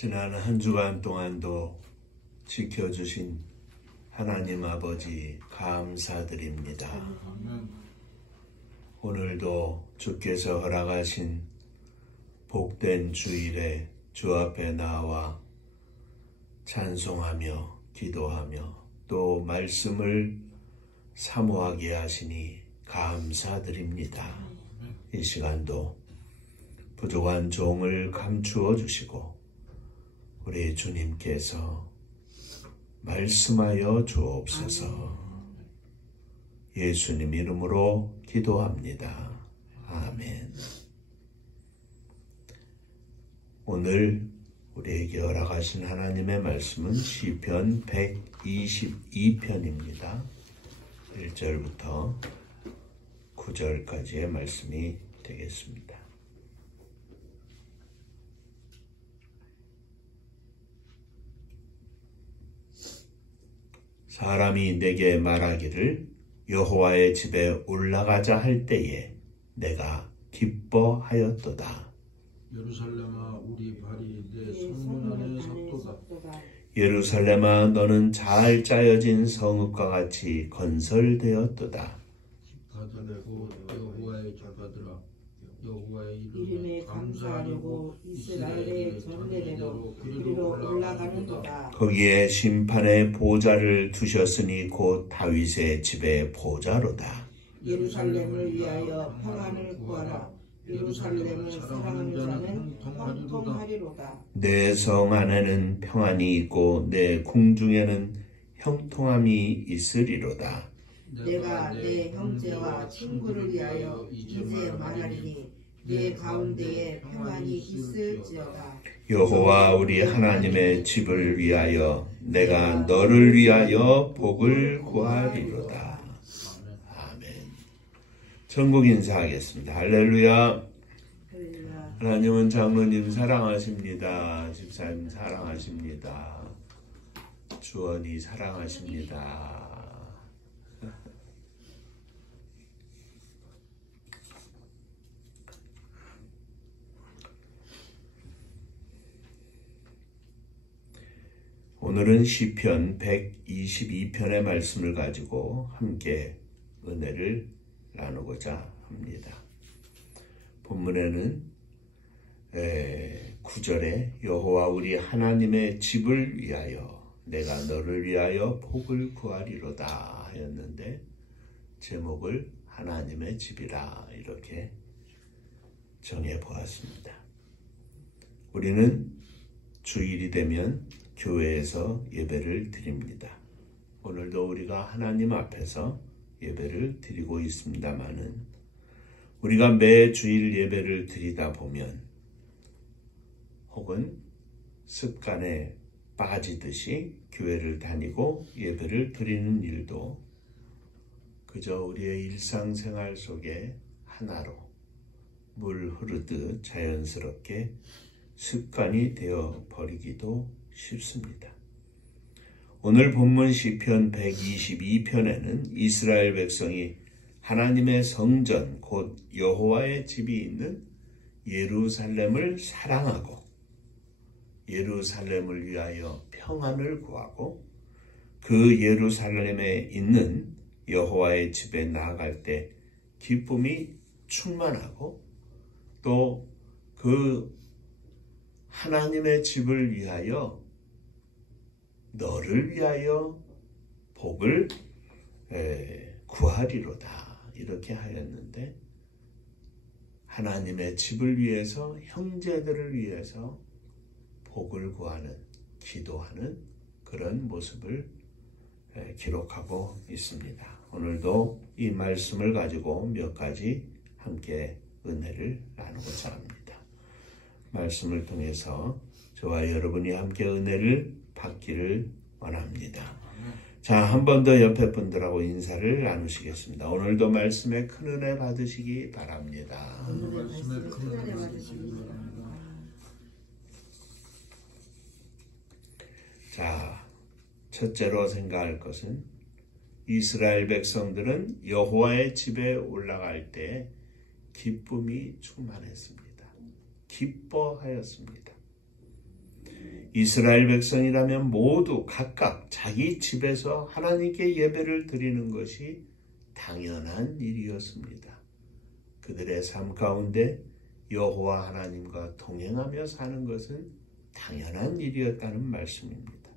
지난 한 주간 동안도 지켜주신 하나님 아버지 감사드립니다. 오늘도 주께서 허락하신 복된 주일에 주 앞에 나와 찬송하며 기도하며 또 말씀을 사모하게 하시니 감사드립니다. 이 시간도 부족한 종을 감추어 주시고 우리 주님께서 말씀하여 주옵소서. 예수님 이름으로 기도합니다. 아멘. 오늘 우리에게 허락하신 하나님의 말씀은 시편 122편입니다. 1절부터 9절까지의 말씀이 되겠습니다. 사람이 내게 말하기를 여호와의 집에 올라가자 할 때에 내가 기뻐하였도다. 예루살렘아 우리 발이 내 성문 안에 섰도다. 예루살렘아 너는 잘 짜여진 성읍과 같이 건설되었도다. 기뻐하려고 여호와의 자가들아 여호와의 이름에 감사하려고 이스라엘의 전례대로 그리로 올라가는도다. 거기에 심판의 보좌를 두셨으니 곧 다윗의 집의 보좌로다. 예루살렘을 위하여 평안을 구하라. 예루살렘을 사랑하는 자는 형통하리로다. 내 성 안에는 평안이 있고 내 궁중에는 형통함이 있으리로다. 내가 내 형제와 친구를 위하여 이제 말하리니 내 가운데에 평안이 있을지어다. 여호와 우리 하나님의 집을 위하여 내가 너를 위하여 복을 구하리로다. 아멘. 전국 인사하겠습니다. 할렐루야. 하나님은 장로님 사랑하십니다. 집사님 사랑하십니다. 주원이 사랑하십니다. 오늘은 시편 122편의 말씀을 가지고 함께 은혜를 나누고자 합니다. 본문에는 9절에 여호와 우리 하나님의 집을 위하여 내가 너를 위하여 복을 구하리로다 하였는데 제목을 하나님의 집이라 이렇게 정해보았습니다. 우리는 주일이 되면 교회에서 예배를 드립니다. 오늘도 우리가 하나님 앞에서 예배를 드리고 있습니다마는 우리가 매 주일 예배를 드리다 보면 혹은 습관에 빠지듯이 교회를 다니고 예배를 드리는 일도 그저 우리의 일상생활 속에 하나로 물 흐르듯 자연스럽게 습관이 되어 버리기도 쉽습니다. 오늘 본문 시편 122편에는 이스라엘 백성이 하나님의 성전 곧 여호와의 집이 있는 예루살렘을 사랑하고 예루살렘을 위하여 평안을 구하고 그 예루살렘에 있는 여호와의 집에 나아갈 때 기쁨이 충만하고 또 그 하나님의 집을 위하여 너를 위하여 복을 구하리로다 이렇게 하였는데 하나님의 집을 위해서 형제들을 위해서 복을 구하는 기도하는 그런 모습을 기록하고 있습니다. 오늘도 이 말씀을 가지고 몇 가지 함께 은혜를 나누고자 합니다. 말씀을 통해서 저와 여러분이 함께 은혜를 받기를 원합니다. 자, 한 번 더 옆에 분들하고 인사를 나누시겠습니다. 오늘도 말씀에 큰 은혜 받으시기 바랍니다. 말씀에 큰 은혜 받으시기 바랍니다. 자, 첫째로 생각할 것은 이스라엘 백성들은 여호와의 집에 올라갈 때 기쁨이 충만했습니다. 기뻐하였습니다. 이스라엘 백성이라면 모두 각각 자기 집에서 하나님께 예배를 드리는 것이 당연한 일이었습니다. 그들의 삶 가운데 여호와 하나님과 동행하며 사는 것은 당연한 일이었다는 말씀입니다.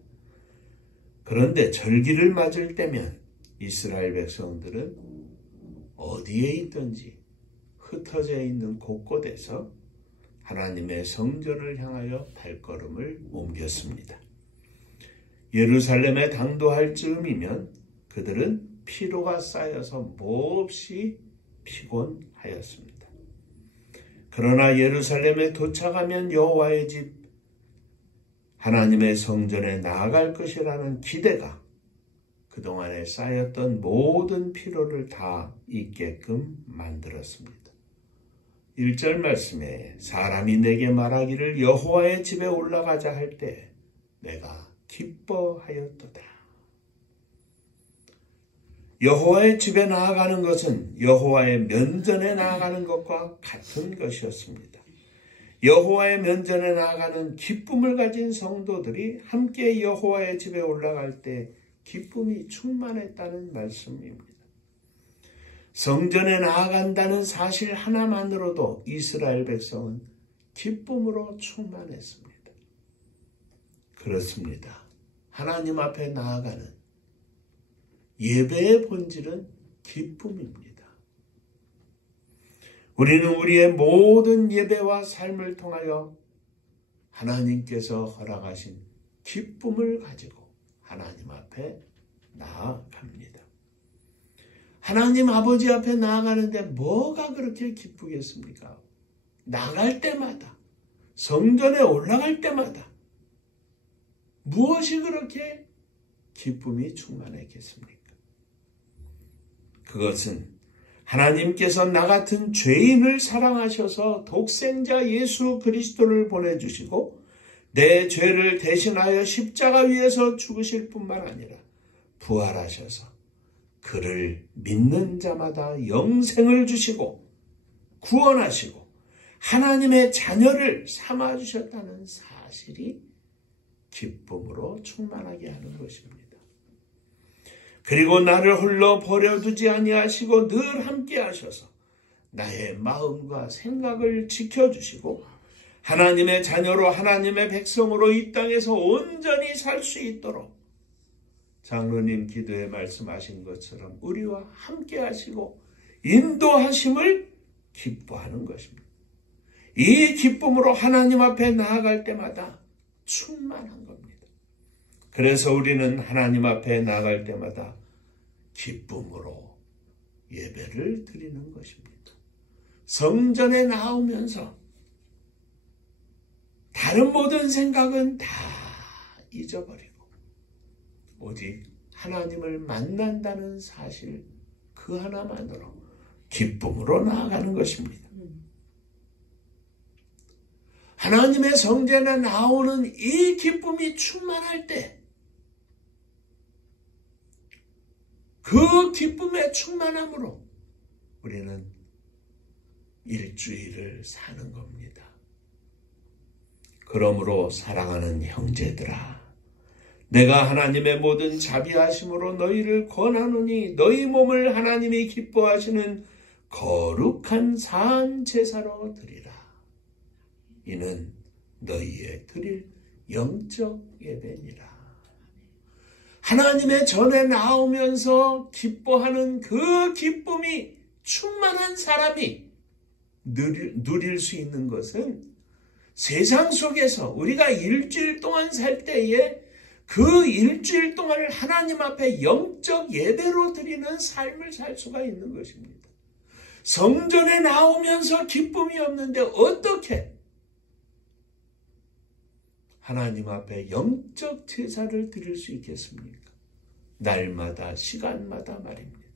그런데 절기를 맞을 때면 이스라엘 백성들은 어디에 있든지 흩어져 있는 곳곳에서 하나님의 성전을 향하여 발걸음을 옮겼습니다. 예루살렘에 당도할 즈음이면 그들은 피로가 쌓여서 몹시 피곤하였습니다. 그러나 예루살렘에 도착하면 여호와의 집 하나님의 성전에 나아갈 것이라는 기대가 그동안에 쌓였던 모든 피로를 다 잊게끔 만들었습니다. 1절 말씀에 사람이 내게 말하기를 여호와의 집에 올라가자 할 때 내가 기뻐하였도다. 여호와의 집에 나아가는 것은 여호와의 면전에 나아가는 것과 같은 것이었습니다. 여호와의 면전에 나아가는 기쁨을 가진 성도들이 함께 여호와의 집에 올라갈 때 기쁨이 충만했다는 말씀입니다. 성전에 나아간다는 사실 하나만으로도 이스라엘 백성은 기쁨으로 충만했습니다. 그렇습니다. 하나님 앞에 나아가는 예배의 본질은 기쁨입니다. 우리는 우리의 모든 예배와 삶을 통하여 하나님께서 허락하신 기쁨을 가지고 하나님 앞에 나아갑니다. 하나님 아버지 앞에 나아가는데 뭐가 그렇게 기쁘겠습니까? 나갈 때마다, 성전에 올라갈 때마다 무엇이 그렇게 기쁨이 충만했겠습니까? 그것은 하나님께서 나 같은 죄인을 사랑하셔서 독생자 예수 그리스도를 보내주시고 내 죄를 대신하여 십자가 위에서 죽으실 뿐만 아니라 부활하셔서 그를 믿는 자마다 영생을 주시고 구원하시고 하나님의 자녀를 삼아주셨다는 사실이 기쁨으로 충만하게 하는 것입니다. 그리고 나를 홀로 버려두지 아니하시고 늘 함께 하셔서 나의 마음과 생각을 지켜주시고 하나님의 자녀로 하나님의 백성으로 이 땅에서 온전히 살 수 있도록 장로님 기도에 말씀하신 것처럼 우리와 함께 하시고 인도하심을 기뻐하는 것입니다. 이 기쁨으로 하나님 앞에 나아갈 때마다 충만한 겁니다. 그래서 우리는 하나님 앞에 나아갈 때마다 기쁨으로 예배를 드리는 것입니다. 성전에 나오면서 다른 모든 생각은 다 잊어버리고 오직 하나님을 만난다는 사실 그 하나만으로 기쁨으로 나아가는 것입니다. 하나님의 성전에 나오는 이 기쁨이 충만할 때 그 기쁨의 충만함으로 우리는 일주일을 사는 겁니다. 그러므로 사랑하는 형제들아, 내가 하나님의 모든 자비하심으로 너희를 권하노니 너희 몸을 하나님이 기뻐하시는 거룩한 산 제사로 드리라. 이는 너희의 드릴 영적 예배니라. 하나님의 전에 나오면서 기뻐하는 그 기쁨이 충만한 사람이 누릴 수 있는 것은 세상 속에서 우리가 일주일 동안 살 때에 그 일주일 동안을 하나님 앞에 영적 예배로 드리는 삶을 살 수가 있는 것입니다. 성전에 나오면서 기쁨이 없는데 어떻게 하나님 앞에 영적 제사를 드릴 수 있겠습니까? 날마다 시간마다 말입니다.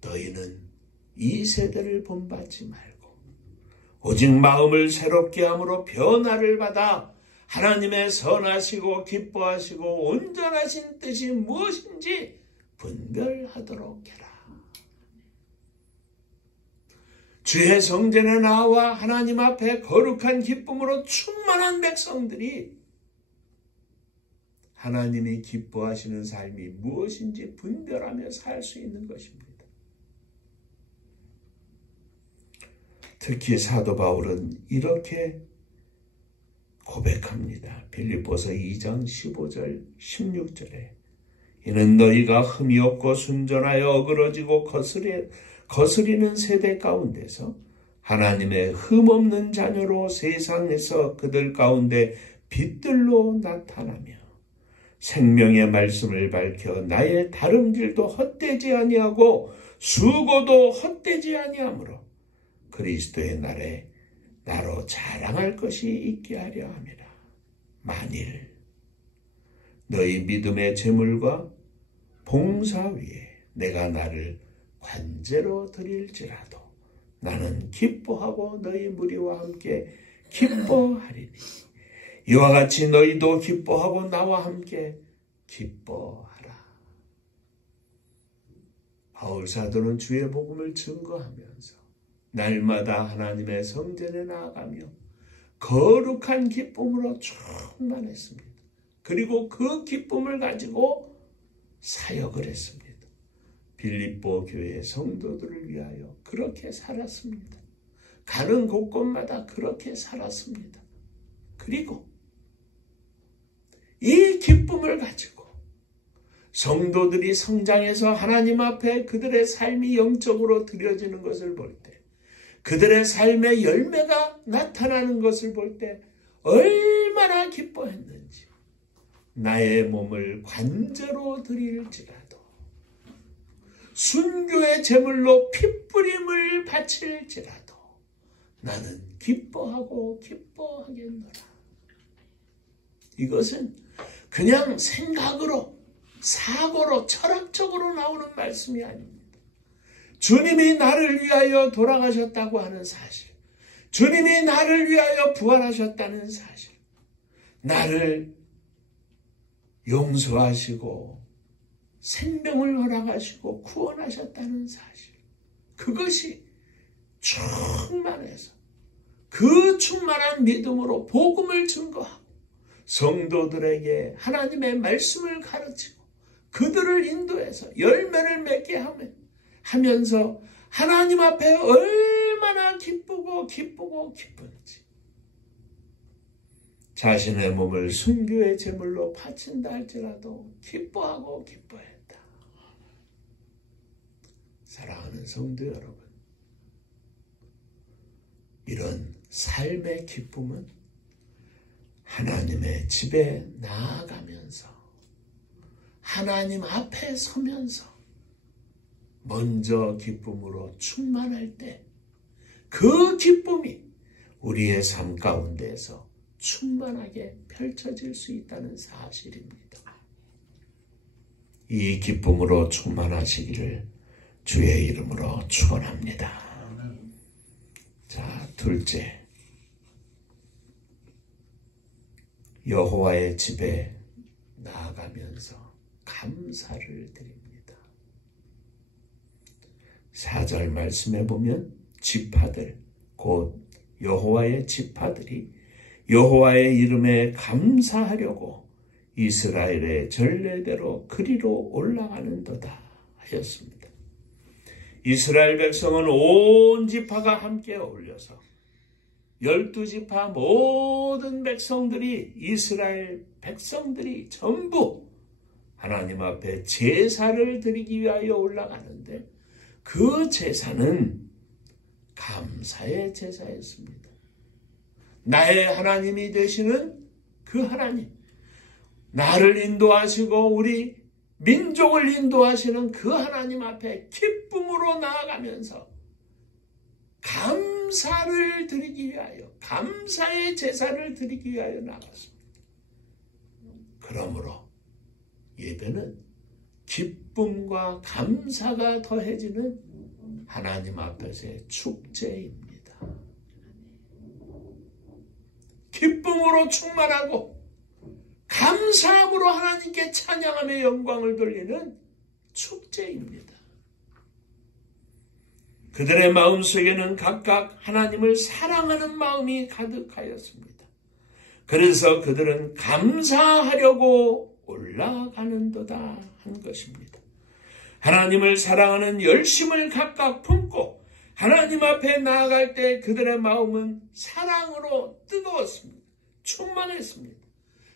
너희는 이 세대를 본받지 말고 오직 마음을 새롭게 함으로 변화를 받아 하나님의 선하시고 기뻐하시고 온전하신 뜻이 무엇인지 분별하도록 해라. 주의 성전에 나와 하나님 앞에 거룩한 기쁨으로 충만한 백성들이 하나님이 기뻐하시는 삶이 무엇인지 분별하며 살 수 있는 것입니다. 특히 사도 바울은 이렇게 고백합니다. 빌립보서 2장 15절 16절에 이는 너희가 흠이 없고 순전하여 어그러지고 거스리는 세대 가운데서 하나님의 흠없는 자녀로 세상에서 그들 가운데 빛들로 나타나며 생명의 말씀을 밝혀 나의 다름질도 헛되지 아니하고 수고도 헛되지 아니하므로 그리스도의 날에 나로 자랑할 것이 있게 하려 함이라. 만일 너희 믿음의 제물과 봉사 위에 내가 나를 관제로 드릴지라도 나는 기뻐하고 너희 무리와 함께 기뻐하리니 이와 같이 너희도 기뻐하고 나와 함께 기뻐하라. 바울 사도는 주의 복음을 증거하면서 날마다 하나님의 성전에 나아가며 거룩한 기쁨으로 충만했습니다. 그리고 그 기쁨을 가지고 사역을 했습니다. 빌립보 교회 성도들을 위하여 그렇게 살았습니다. 가는 곳곳마다 그렇게 살았습니다. 그리고 이 기쁨을 가지고 성도들이 성장해서 하나님 앞에 그들의 삶이 영적으로 드려지는 것을 볼 때, 그들의 삶의 열매가 나타나는 것을 볼 때 얼마나 기뻐했는지, 나의 몸을 관제로 드릴지라도 순교의 제물로 핏부림을 바칠지라도 나는 기뻐하고 기뻐하겠노라. 이것은 그냥 생각으로, 사고로, 철학적으로 나오는 말씀이 아닙니다. 주님이 나를 위하여 돌아가셨다고 하는 사실, 주님이 나를 위하여 부활하셨다는 사실, 나를 용서하시고 생명을 허락하시고 구원하셨다는 사실, 그것이 충만해서 그 충만한 믿음으로 복음을 증거하고 성도들에게 하나님의 말씀을 가르치고 그들을 인도해서 열매를 맺게 하면서 하나님 앞에 얼마나 기쁘고 기쁜지, 자신의 몸을 순교의 제물로 바친다 할지라도 기뻐하고 기뻐했다. 사랑하는 성도 여러분, 이런 삶의 기쁨은 하나님의 집에 나아가면서 하나님 앞에 서면서 먼저 기쁨으로 충만할 때 그 기쁨이 우리의 삶 가운데에서 충만하게 펼쳐질 수 있다는 사실입니다. 이 기쁨으로 충만하시기를 주의 이름으로 축원합니다. 자, 둘째, 여호와의 집에 나아가면서 감사를 드립니다. 4절 말씀에 보면 지파들, 곧 여호와의 지파들이 여호와의 이름에 감사하려고 이스라엘의 전례대로 그리로 올라가는도다 하였습니다. 이스라엘 백성은 온 지파가 함께 어울려서 12지파 모든 백성들이, 이스라엘 백성들이 전부 하나님 앞에 제사를 드리기 위하여 올라가는데, 그 제사는 감사의 제사였습니다. 나의 하나님이 되시는 그 하나님, 나를 인도하시고 우리 민족을 인도하시는 그 하나님 앞에 기쁨으로 나아가면서 감사를 드리기 위하여, 감사의 제사를 드리기 위하여 나갔습니다. 그러므로 예배는 기쁨과 감사가 더해지는 하나님 앞에서의 축제입니다. 기쁨으로 충만하고 감사함으로 하나님께 찬양하며 영광을 돌리는 축제입니다. 그들의 마음속에는 각각 하나님을 사랑하는 마음이 가득하였습니다. 그래서 그들은 감사하려고 올라가는도다 한 것입니다. 하나님을 사랑하는 열심을 각각 품고 하나님 앞에 나아갈 때 그들의 마음은 사랑으로 뜨거웠습니다. 충만했습니다.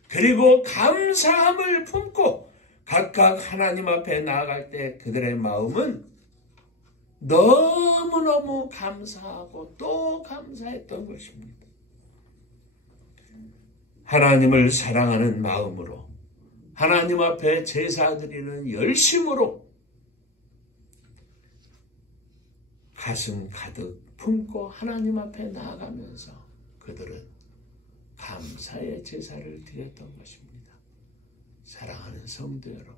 그리고 감사함을 품고 각각 하나님 앞에 나아갈 때 그들의 마음은 너무너무 감사하고 또 감사했던 것입니다. 하나님을 사랑하는 마음으로 하나님 앞에 제사 드리는 열심으로 가슴 가득 품고 하나님 앞에 나아가면서 그들은 감사의 제사를 드렸던 것입니다. 사랑하는 성도 여러분,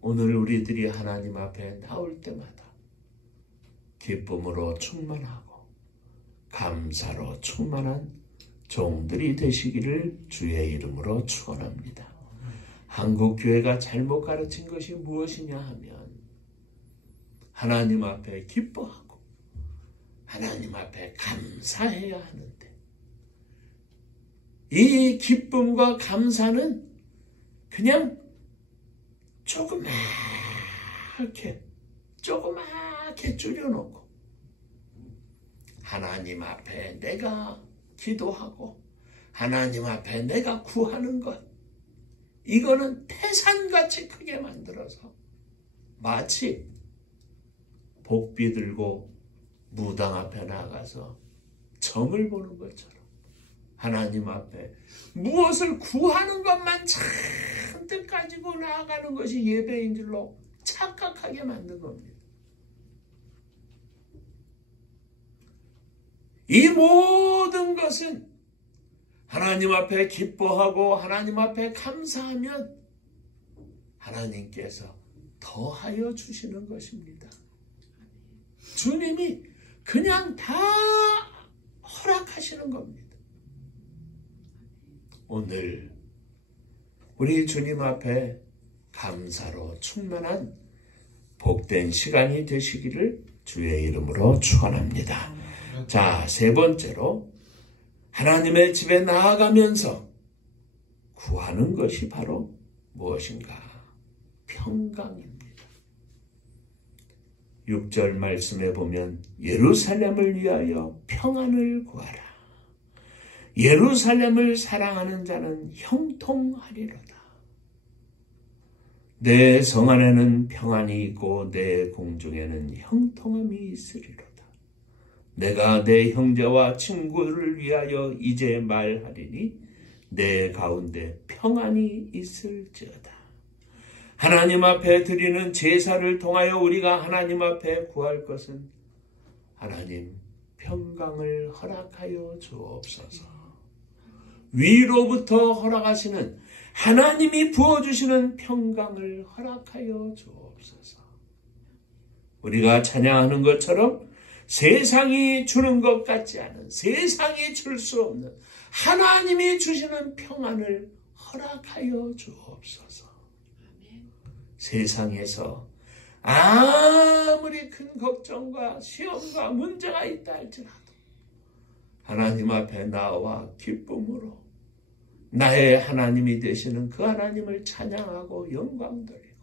오늘 우리들이 하나님 앞에 나올 때마다 기쁨으로 충만하고 감사로 충만한 종들이 되시기를 주의 이름으로 축원합니다. 한국 교회가 잘못 가르친 것이 무엇이냐 하면 하나님 앞에 기뻐하고 하나님 앞에 감사해야 하는데 이 기쁨과 감사는 그냥 조그맣게 줄여놓고 하나님 앞에 내가 기도하고 하나님 앞에 내가 구하는 것, 이거는 태산같이 크게 만들어서 마치 복비 들고 무당 앞에 나가서 점을 보는 것처럼 하나님 앞에 무엇을 구하는 것만 잔뜩 가지고 나아가는 것이 예배인 줄로 착각하게 만든 겁니다. 이 모든 것은 하나님 앞에 기뻐하고 하나님 앞에 감사하면 하나님께서 더하여 주시는 것입니다. 주님이 그냥 다 허락하시는 겁니다. 오늘 우리 주님 앞에 감사로 충만한 복된 시간이 되시기를 주의 이름으로 축원합니다. 자, 세 번째로 하나님의 집에 나아가면서 구하는 것이 바로 무엇인가? 평강입니다. 6절 말씀에 보면 예루살렘을 위하여 평안을 구하라. 예루살렘을 사랑하는 자는 형통하리로다. 내 성 안에는 평안이 있고 내 공중에는 형통함이 있으리로다. 내가 내 형제와 친구를 위하여 이제 말하리니 내 가운데 평안이 있을지어다. 하나님 앞에 드리는 제사를 통하여 우리가 하나님 앞에 구할 것은 하나님 평강을 허락하여 주옵소서. 위로부터 허락하시는 하나님이 부어주시는 평강을 허락하여 주옵소서. 우리가 찬양하는 것처럼 세상이 주는 것 같지 않은, 세상이 줄 수 없는 하나님이 주시는 평안을 허락하여 주옵소서. 세상에서 아무리 큰 걱정과 시험과 문제가 있다 할지라도 하나님 앞에 나와 기쁨으로 나의 하나님이 되시는 그 하나님을 찬양하고 영광 돌리고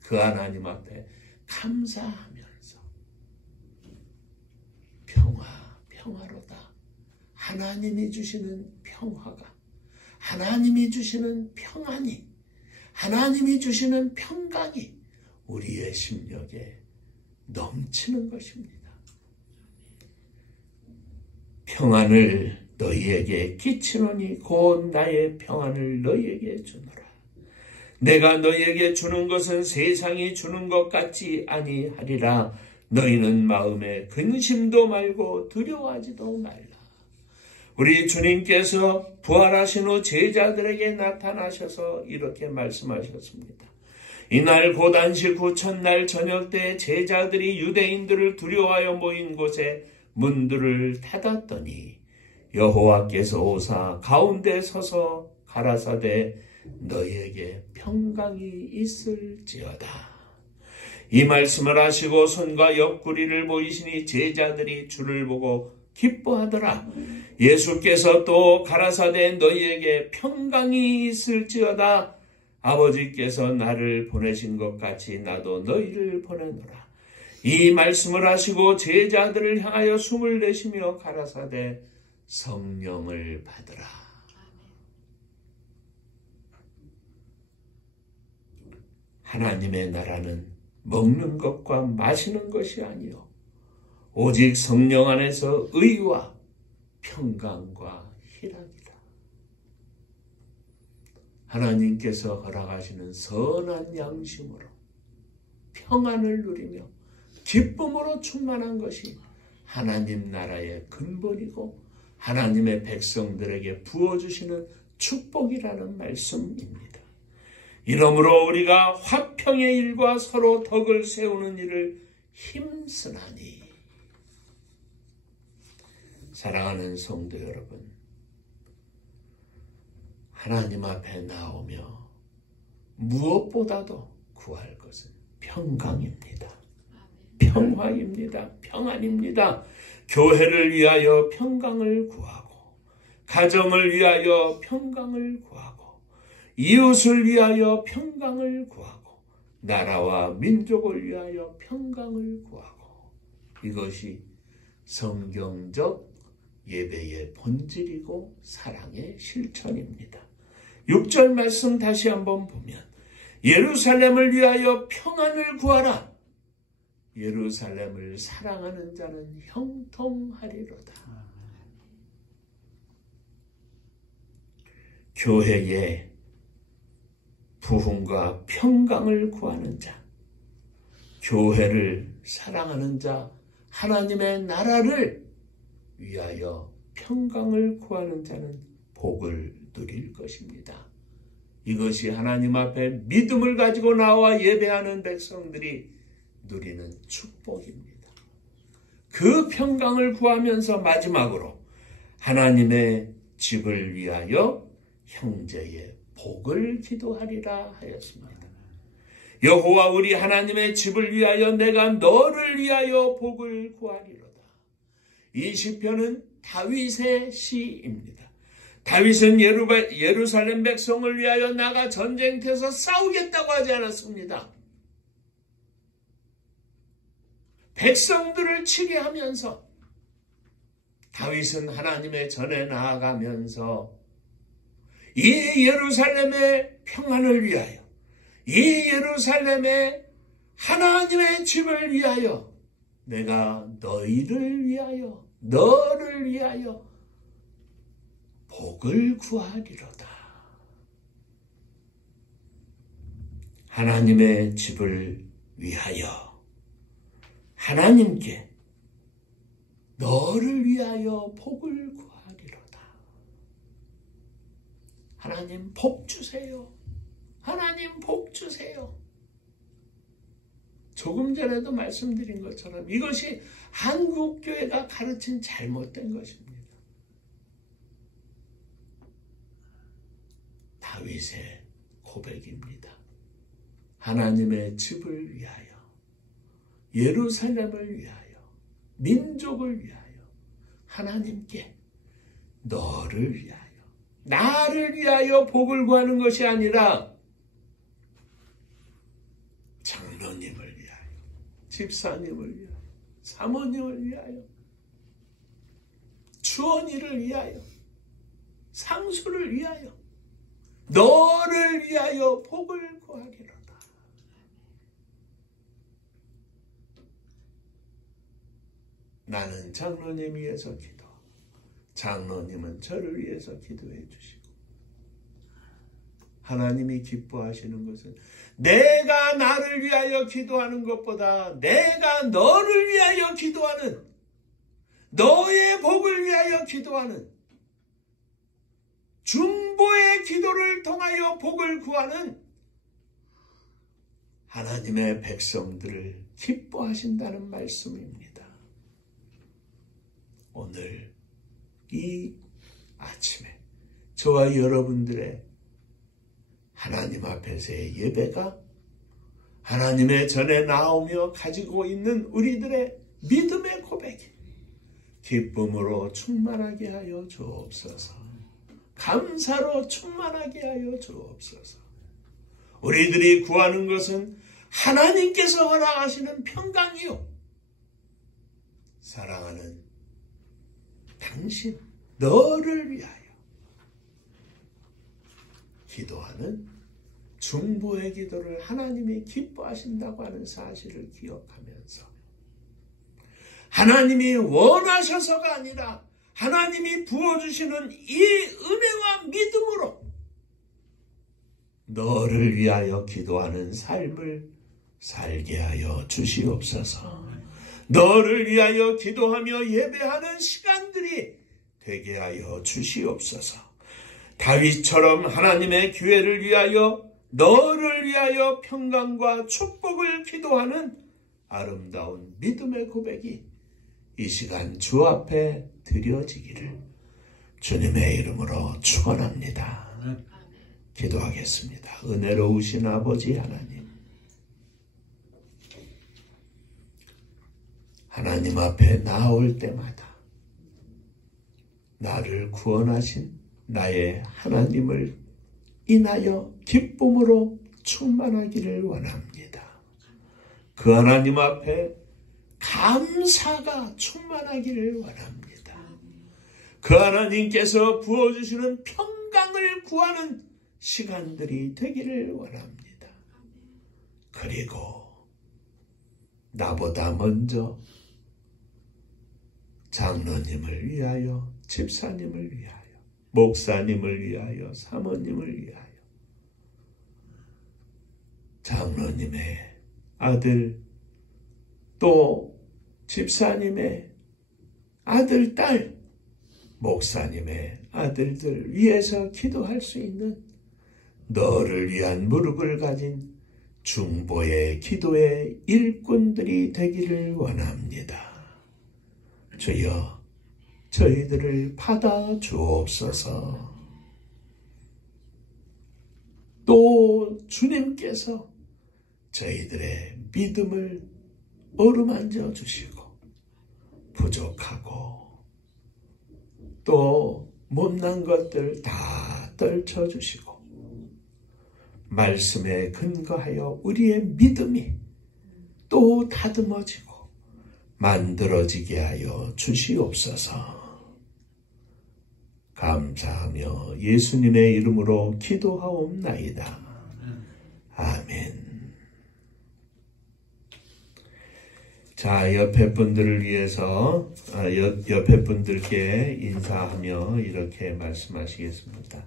그 하나님 앞에 감사하면서 평화로다. 하나님이 주시는 평화가, 하나님이 주시는 평안이, 하나님이 주시는 평강이 우리의 심령에 넘치는 것입니다. 평안을 너희에게 끼치노니 곧 나의 평안을 너희에게 주노라. 내가 너희에게 주는 것은 세상이 주는 것 같지 아니하리라. 너희는 마음에 근심도 말고 두려워하지도 말라. 우리 주님께서 부활하신 후 제자들에게 나타나셔서 이렇게 말씀하셨습니다. 이날 곧 안식 후 첫날 저녁 때 제자들이 유대인들을 두려워하여 모인 곳에 문들을 닫았더니 여호와께서 오사 가운데 서서 가라사대 너희에게 평강이 있을지어다. 이 말씀을 하시고 손과 옆구리를 보이시니 제자들이 주를 보고 기뻐하더라. 예수께서 또 가라사대 너희에게 평강이 있을지어다. 아버지께서 나를 보내신 것 같이 나도 너희를 보내노라. 이 말씀을 하시고 제자들을 향하여 숨을 내쉬며 가라사대 성령을 받으라. 하나님의 나라는 먹는 것과 마시는 것이 아니요 오직 성령 안에서 의와 평강과 희락이다. 하나님께서 허락하시는 선한 양심으로 평안을 누리며 기쁨으로 충만한 것이 하나님 나라의 근본이고 하나님의 백성들에게 부어주시는 축복이라는 말씀입니다. 이러므로 우리가 화평의 일과 서로 덕을 세우는 일을 힘쓰나니. 사랑하는 성도 여러분, 하나님 앞에 나오며 무엇보다도 구할 것은 평강입니다. 평화입니다. 평안입니다. 교회를 위하여 평강을 구하고, 가정을 위하여 평강을 구하고, 이웃을 위하여 평강을 구하고, 나라와 민족을 위하여 평강을 구하고, 이것이 성경적 예배의 본질이고 사랑의 실천입니다. 6절 말씀 다시 한번 보면 예루살렘을 위하여 평안을 구하라. 예루살렘을 사랑하는 자는 형통하리로다. 교회에 부흥과 평강을 구하는 자, 교회를 사랑하는 자, 하나님의 나라를 위하여 평강을 구하는 자는 복을 누릴 것입니다. 이것이 하나님 앞에 믿음을 가지고 나와 예배하는 백성들이 누리는 축복입니다. 그 평강을 구하면서 마지막으로 하나님의 집을 위하여 형제의 복을 기도하리라 하였습니다. 여호와 우리 하나님의 집을 위하여 내가 너를 위하여 복을 구하리로다. 이 시편은 다윗의 시입니다. 다윗은 예루살렘 백성을 위하여 나가 전쟁터에서 싸우겠다고 하지 않았습니다. 백성들을 치게 하면서 다윗은 하나님의 전에 나아가면서 이 예루살렘의 평안을 위하여, 이 예루살렘의 하나님의 집을 위하여 내가 너희를 위하여, 너를 위하여 복을 구하리로다. 하나님의 집을 위하여 하나님께 너를 위하여 복을 구하리로다. 하나님 복 주세요. 하나님 복 주세요. 조금 전에도 말씀드린 것처럼 이것이 한국교회가 가르친 잘못된 것입니다. 다윗의 고백입니다. 하나님의 집을 위하여, 예루살렘을 위하여, 민족을 위하여, 하나님께 너를 위하여, 나를 위하여 복을 구하는 것이 아니라 장로님을 위하여, 집사님을 위하여, 사모님을 위하여, 주원이를 위하여, 상수를 위하여, 너를 위하여 복을 구하리로다. 나는 장로님 위해서 기도, 장로님은 저를 위해서 기도해 주시고, 하나님이 기뻐하시는 것은 내가 나를 위하여 기도하는 것보다 내가 너를 위하여 기도하는, 너의 복을 위하여 기도하는, 중보의 기도를 통하여 복을 구하는 하나님의 백성들을 기뻐하신다는 말씀입니다. 오늘 이 아침에 저와 여러분들의 하나님 앞에서의 예배가 하나님의 전에 나오며 가지고 있는 우리들의 믿음의 고백이 기쁨으로 충만하게 하여 주옵소서. 감사로 충만하게 하여 주옵소서. 우리들이 구하는 것은 하나님께서 허락하시는 평강이요, 사랑하는 당신 너를 위하여 기도하는 중보의 기도를 하나님이 기뻐하신다고 하는 사실을 기억하면서 하나님이 원하셔서가 아니라 하나님이 부어주시는 이 은혜와 믿음으로 너를 위하여 기도하는 삶을 살게 하여 주시옵소서. 너를 위하여 기도하며 예배하는 시간들이 되게 하여 주시옵소서. 다윗처럼 하나님의 교회를 위하여 너를 위하여 평강과 축복을 기도하는 아름다운 믿음의 고백이 이 시간 주 앞에 드려지기를 주님의 이름으로 축원합니다. 기도하겠습니다. 은혜로우신 아버지 하나님, 하나님 앞에 나올 때마다 나를 구원하신 나의 하나님을 인하여 기쁨으로 충만하기를 원합니다. 그 하나님 앞에 감사가 충만하기를 원합니다. 그 하나님께서 부어주시는 평강을 구하는 시간들이 되기를 원합니다. 그리고 나보다 먼저 장로님을 위하여, 집사님을 위하여, 목사님을 위하여, 사모님을 위하여, 장로님의 아들, 또 집사님의 아들, 딸, 목사님의 아들들 위해서 기도할 수 있는 너를 위한 무릎을 가진 중보의 기도의 일꾼들이 되기를 원합니다. 주여, 저희들을 받아 주옵소서. 또 주님께서 저희들의 믿음을 어루만져 주시고 부족하고 또 못난 것들 다 떨쳐 주시고 말씀에 근거하여 우리의 믿음이 또 다듬어지고 만들어지게 하여 주시옵소서. 감사하며 예수님의 이름으로 기도하옵나이다. 아멘. 자, 옆에 분들을 위해서 옆에 분들께 인사하며 이렇게 말씀하시겠습니다.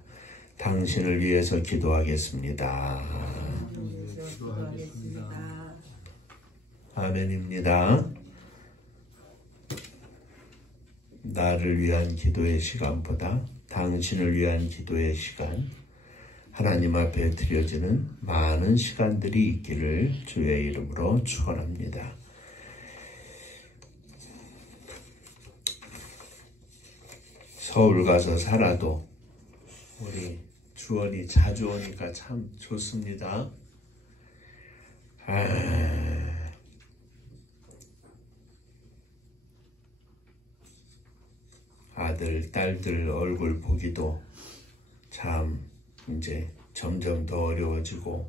당신을 위해서 기도하겠습니다. 아멘입니다. 나를 위한 기도의 시간보다 당신을 위한 기도의 시간, 하나님 앞에 드려지는 많은 시간들이 있기를 주의 이름으로 축원합니다. 서울 가서 살아도 우리 주원이 자주 오니까 참 좋습니다. 아들, 딸들 얼굴 보기도 참 이제 점점 더 어려워지고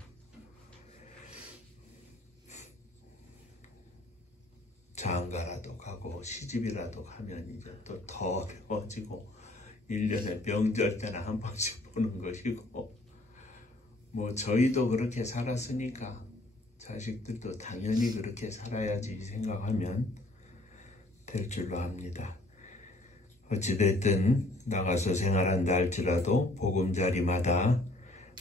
장가라도 가고 시집이라도 가면 이제 또 더 어려워지고 1년에 명절 때나 한 번씩 보는 것이고 뭐 저희도 그렇게 살았으니까 자식들도 당연히 그렇게 살아야지 생각하면 될 줄로 압니다. 어찌됐든 나가서 생활한다 할지라도 보금자리마다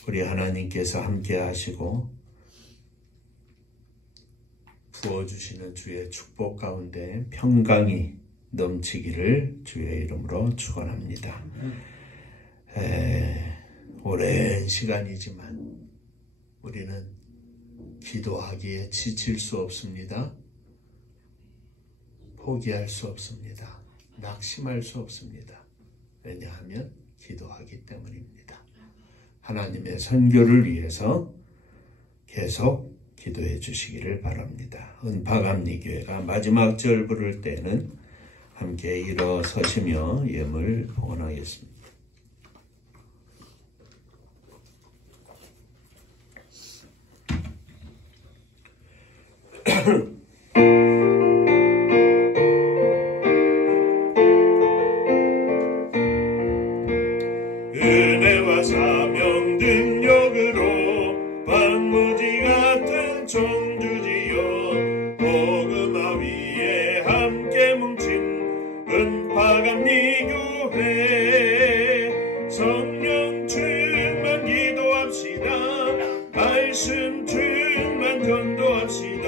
우리 하나님께서 함께 하시고 부어주시는 주의 축복 가운데 평강이 넘치기를 주의 이름으로 축원합니다. 오랜 시간이지만 우리는 기도하기에 지칠 수 없습니다. 포기할 수 없습니다. 낙심할 수 없습니다. 왜냐하면 기도하기 때문입니다. 하나님의 선교를 위해서 계속 기도해 주시기를 바랍니다. 은파감리교회가 마지막 절 부를 때는 함께 일어서시며 예물 봉헌하겠습니다. 은혜와 사명 능력으로 반무지 같은 청주지여 복음화 위에 함께 뭉친 은파감리교회 성령 충만 기도합시다. 말씀 충만 전도합시다.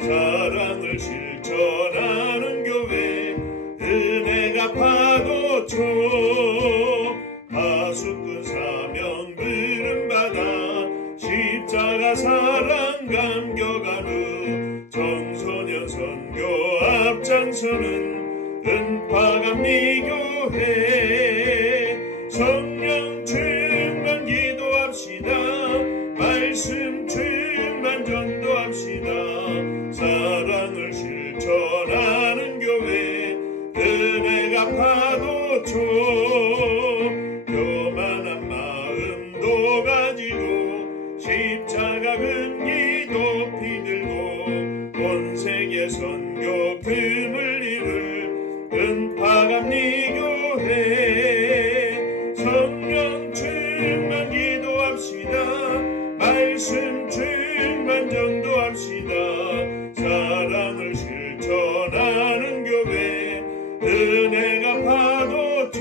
사랑을 실천하는 교회 은혜가 파도쳐 하수꾼 사명 부름받아 십자가 사랑 감격하는 청소년 선교 앞장서는 은파감리교회 성령 충만 기도합시다. 말씀 충만 전도합시다. 사랑을 실천하는 교회 은혜가 파도쳐 교만한 마음도 가지고 십자가 근기 높이 들고 온 세계 선교 금을 이룰 은파감리교회 성령 충만 기도합시다. 말씀 충만 전도합시다. 사랑을 실천하는 교회 은혜가 파도쳐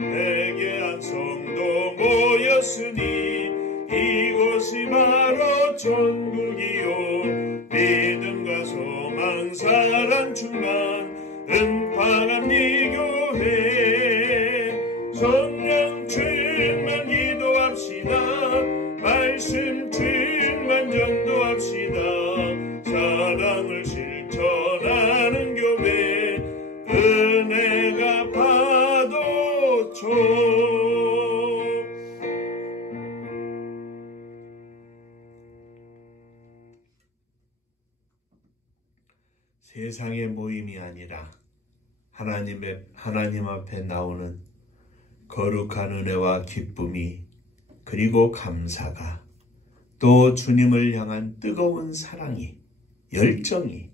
회개한 성도 모였으니 이곳이 바로 천국이요 믿음과 소망 사랑 충만 은파감리교회 성령 충만 기도합시다. 말씀 충만 전도합시다. 사랑을 실천하는 교회 은혜가 파도쳐 세상의 모임이 아니라 하나님 앞에 나오는 거룩한 은혜와 기쁨이 그리고 감사가 또 주님을 향한 뜨거운 사랑이 열정이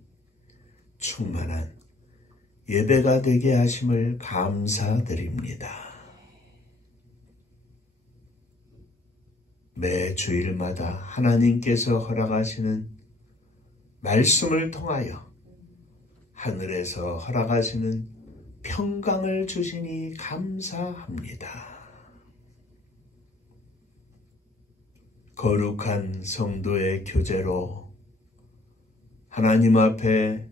충만한 예배가 되게 하심을 감사드립니다. 매 주일마다 하나님께서 허락하시는 말씀을 통하여 하늘에서 허락하시는 평강을 주시니 감사합니다. 거룩한 성도의 교제로 하나님 앞에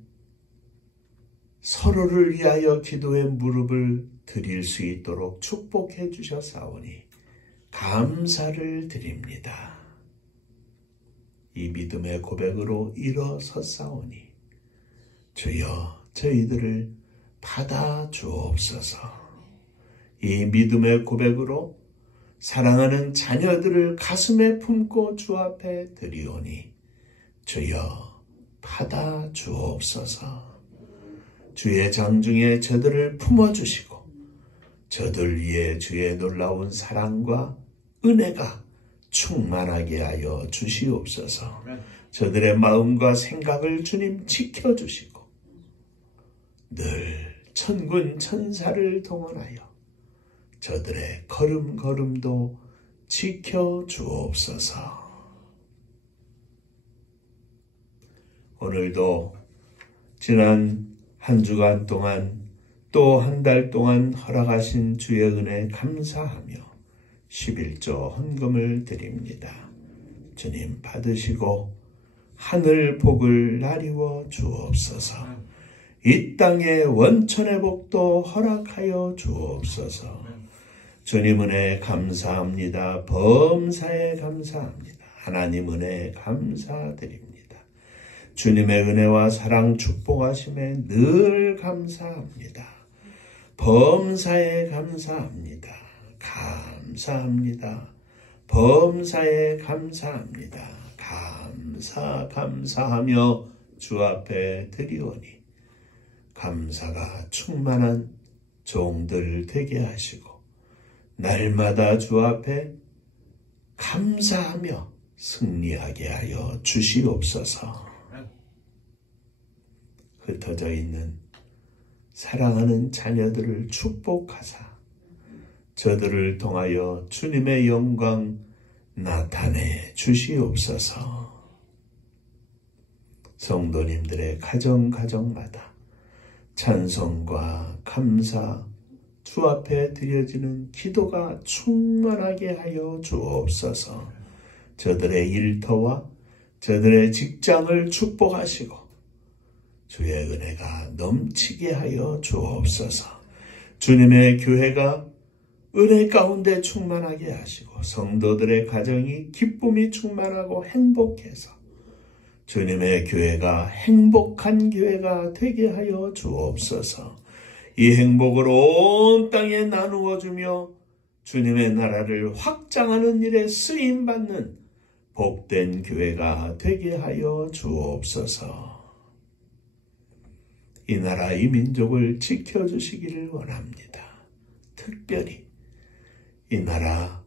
서로를 위하여 기도의 무릎을 드릴 수 있도록 축복해 주셨사오니 감사를 드립니다. 이 믿음의 고백으로 일어섰사오니 주여 저희들을 받아 주옵소서. 이 믿음의 고백으로 사랑하는 자녀들을 가슴에 품고 주 앞에 드리오니 주여 받아 주옵소서. 주의 장중에 저들을 품어주시고 저들 위에 주의 놀라운 사랑과 은혜가 충만하게 하여 주시옵소서. 저들의 마음과 생각을 주님 지켜주시고 늘 천군 천사를 동원하여 저들의 걸음걸음도 지켜주옵소서. 오늘도 지난 한 주간 동안 또 한 달 동안 허락하신 주의 은혜 감사하며 11조 헌금을 드립니다. 주님 받으시고 하늘 복을 나리워 주옵소서. 이 땅의 원천의 복도 허락하여 주옵소서. 주님 은혜 감사합니다. 범사에 감사합니다. 하나님 은혜 감사드립니다. 주님의 은혜와 사랑 축복하심에 늘 감사합니다. 범사에 감사합니다. 감사합니다. 범사에 감사합니다. 감사하며 주 앞에 드리오니 감사가 충만한 종들 되게 하시고 날마다 주 앞에 감사하며 승리하게 하여 주시옵소서. 흩어져 있는 사랑하는 자녀들을 축복하사 저들을 통하여 주님의 영광 나타내 주시옵소서. 성도님들의 가정마다 찬송과 감사 주 앞에 드려지는 기도가 충만하게 하여 주옵소서. 저들의 일터와 저들의 직장을 축복하시고 주의 은혜가 넘치게 하여 주옵소서. 주님의 교회가 은혜 가운데 충만하게 하시고 성도들의 가정이 기쁨이 충만하고 행복해서 주님의 교회가 행복한 교회가 되게 하여 주옵소서. 이 행복을 온 땅에 나누어 주며 주님의 나라를 확장하는 일에 쓰임받는 복된 교회가 되게 하여 주옵소서. 이 나라 이 민족을 지켜주시기를 원합니다. 특별히 이 나라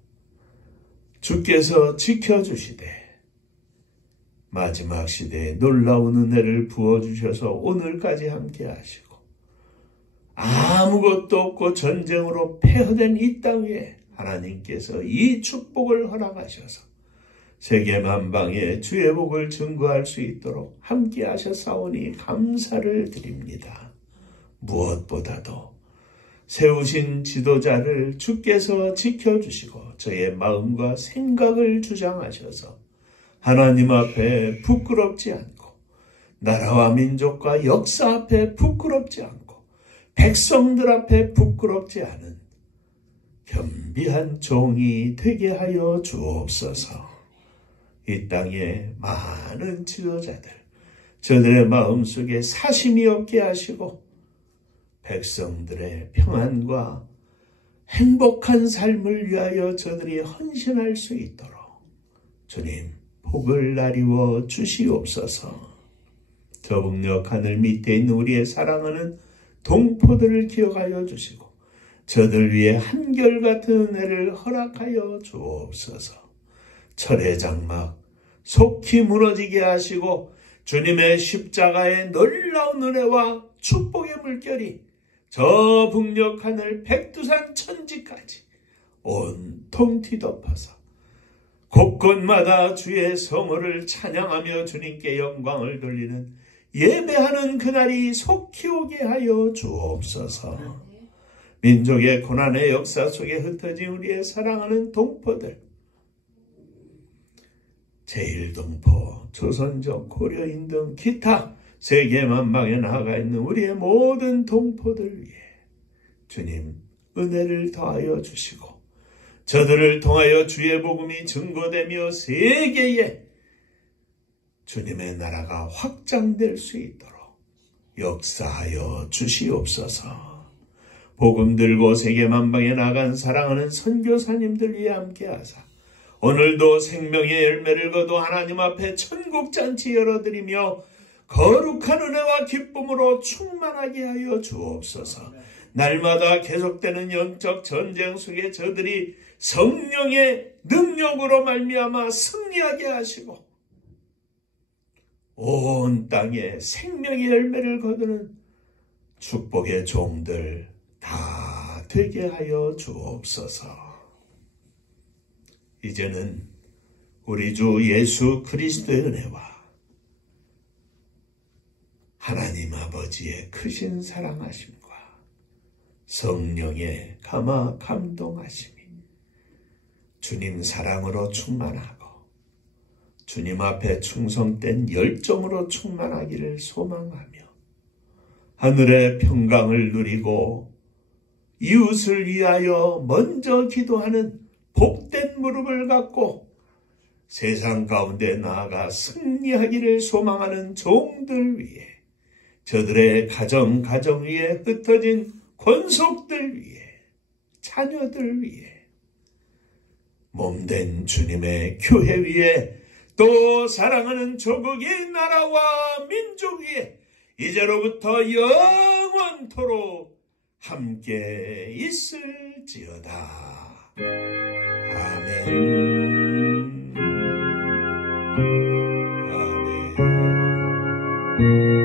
주께서 지켜주시되 마지막 시대에 놀라운 은혜를 부어주셔서 오늘까지 함께 하시고 아무것도 없고 전쟁으로 폐허된 이 땅 위에 하나님께서 이 축복을 허락하셔서 세계 만방에 주의 복을 증거할 수 있도록 함께 하셨사오니 감사를 드립니다. 무엇보다도 세우신 지도자를 주께서 지켜주시고 저의 마음과 생각을 주장하셔서 하나님 앞에 부끄럽지 않고 나라와 민족과 역사 앞에 부끄럽지 않고 백성들 앞에 부끄럽지 않은 겸비한 종이 되게 하여 주옵소서. 이 땅에 많은 지도자들 저들의 마음속에 사심이 없게 하시고 백성들의 평안과 행복한 삶을 위하여 저들이 헌신할 수 있도록 주님 복을 나리워 주시옵소서. 저 북녘 하늘 밑에 있는 우리의 사랑하는 동포들을 기억하여 주시고 저들 위해 한결같은 은혜를 허락하여 주옵소서. 철의 장막 속히 무너지게 하시고 주님의 십자가의 놀라운 은혜와 축복의 물결이 저 북녘 하늘 백두산 천지까지 온통 뒤덮어서 곳곳마다 주의 성호를 찬양하며 주님께 영광을 돌리는 예배하는 그날이 속히 오게 하여 주옵소서. 민족의 고난의 역사 속에 흩어진 우리의 사랑하는 동포들, 제1동포, 조선족, 고려인 등 기타 세계 만방에 나아가 있는 우리의 모든 동포들 위해 주님 은혜를 더하여 주시고 저들을 통하여 주의 복음이 증거되며 세계에 주님의 나라가 확장될 수 있도록 역사하여 주시옵소서. 복음 들고 세계 만방에 나간 사랑하는 선교사님들 위해 함께하사 오늘도 생명의 열매를 거두 하나님 앞에 천국잔치 열어드리며 거룩한 은혜와 기쁨으로 충만하게 하여 주옵소서. 날마다 계속되는 영적 전쟁 속에 저들이 성령의 능력으로 말미암아 승리하게 하시고 온 땅에 생명의 열매를 거두는 축복의 종들 다 되게 하여 주옵소서. 이제는 우리 주 예수 그리스도의 은혜와 하나님 아버지의 크신 사랑하심과 성령의 감화 감동하심이 주님 사랑으로 충만하고 주님 앞에 충성된 열정으로 충만하기를 소망하며 하늘의 평강을 누리고 이웃을 위하여 먼저 기도하는 복된 무릎을 갖고 세상 가운데 나아가 승리하기를 소망하는 종들 위해 저들의 가정 위에 흩어진 권속들 위해 자녀들 위해 몸된 주님의 교회 위에 또 사랑하는 조국의 나라와 민족이 이제로부터 영원토록 함께 있을지어다. 아멘. 아멘.